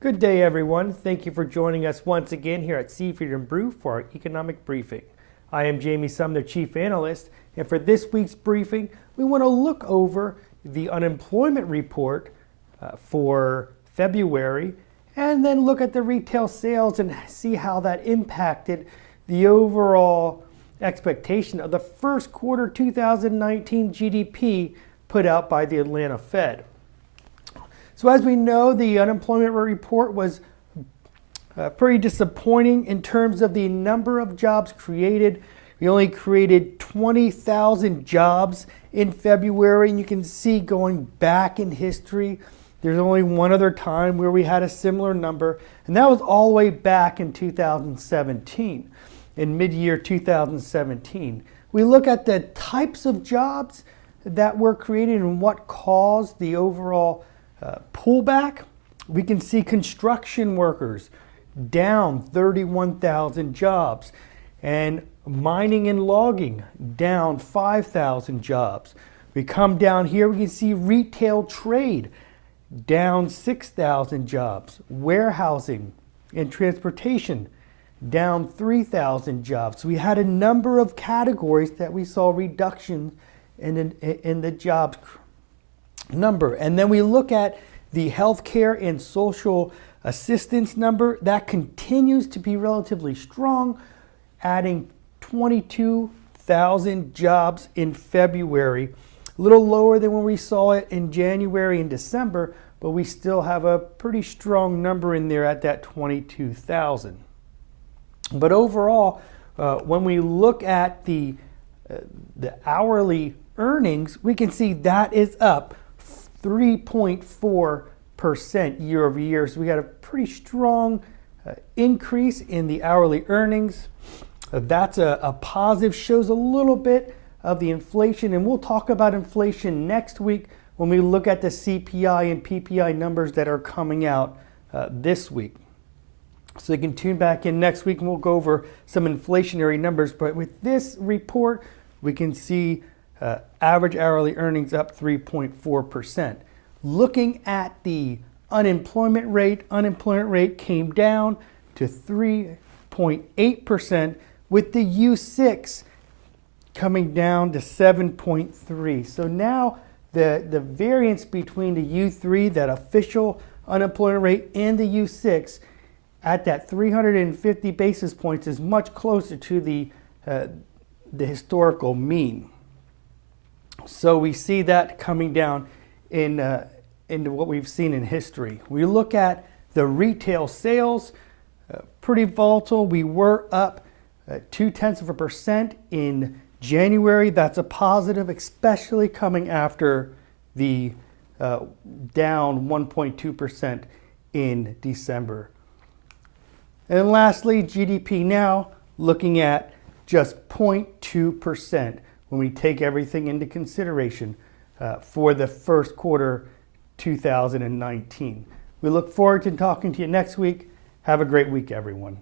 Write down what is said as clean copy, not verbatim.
Good day, everyone. Thank you for joining us once again here at Seafood and Brew for our economic briefing. I am Jamie Sumner, Chief Analyst, and for this week's briefing, we want to look over the unemployment report for February and then look at the retail sales and see how that impacted the overall expectation of the first quarter 2019 GDP put out by the Atlanta Fed. So as we know, the unemployment report was pretty disappointing in terms of the number of jobs created. We only created 20,000 jobs in February, and you can see going back in history, there's only one other time where we had a similar number, and that was all the way back in 2017, in mid-year 2017. We look at the types of jobs that were created and what caused the overall pullback. We can see construction workers down 31,000 jobs, and mining and logging down 5,000 jobs. We come down here, we can see retail trade down 6,000 jobs, warehousing and transportation down 3,000 jobs. So we had a number of categories that we saw reductions in the jobs number. And then we look at the healthcare and social assistance number that continues to be relatively strong, adding 22,000 jobs in February. A little lower than when we saw it in January and December, but we still have a pretty strong number in there at that 22,000. But overall, when we look at the hourly earnings, we can see that is up 3.4% year over year. So we got a pretty strong increase in the hourly earnings. That's a positive, shows a little bit of the inflation, and we'll talk about inflation next week when we look at the CPI and PPI numbers that are coming out this week. So you can tune back in next week and we'll go over some inflationary numbers. But with this report, we can see average hourly earnings up 3.4%. Looking at the unemployment rate came down to 3.8%, with the U6 coming down to 7.3. So now the variance between the U3, that official unemployment rate, and the U6 at that 350 basis points is much closer to the historical mean. So we see that coming down into what we've seen in history. We look at the retail sales, pretty volatile. We were up 0.2% in January. That's a positive, especially coming after the down 1.2% in December. And lastly, GDPNow, looking at just 0.2% when we take everything into consideration for the first quarter 2019. We look forward to talking to you next week. Have a great week, everyone.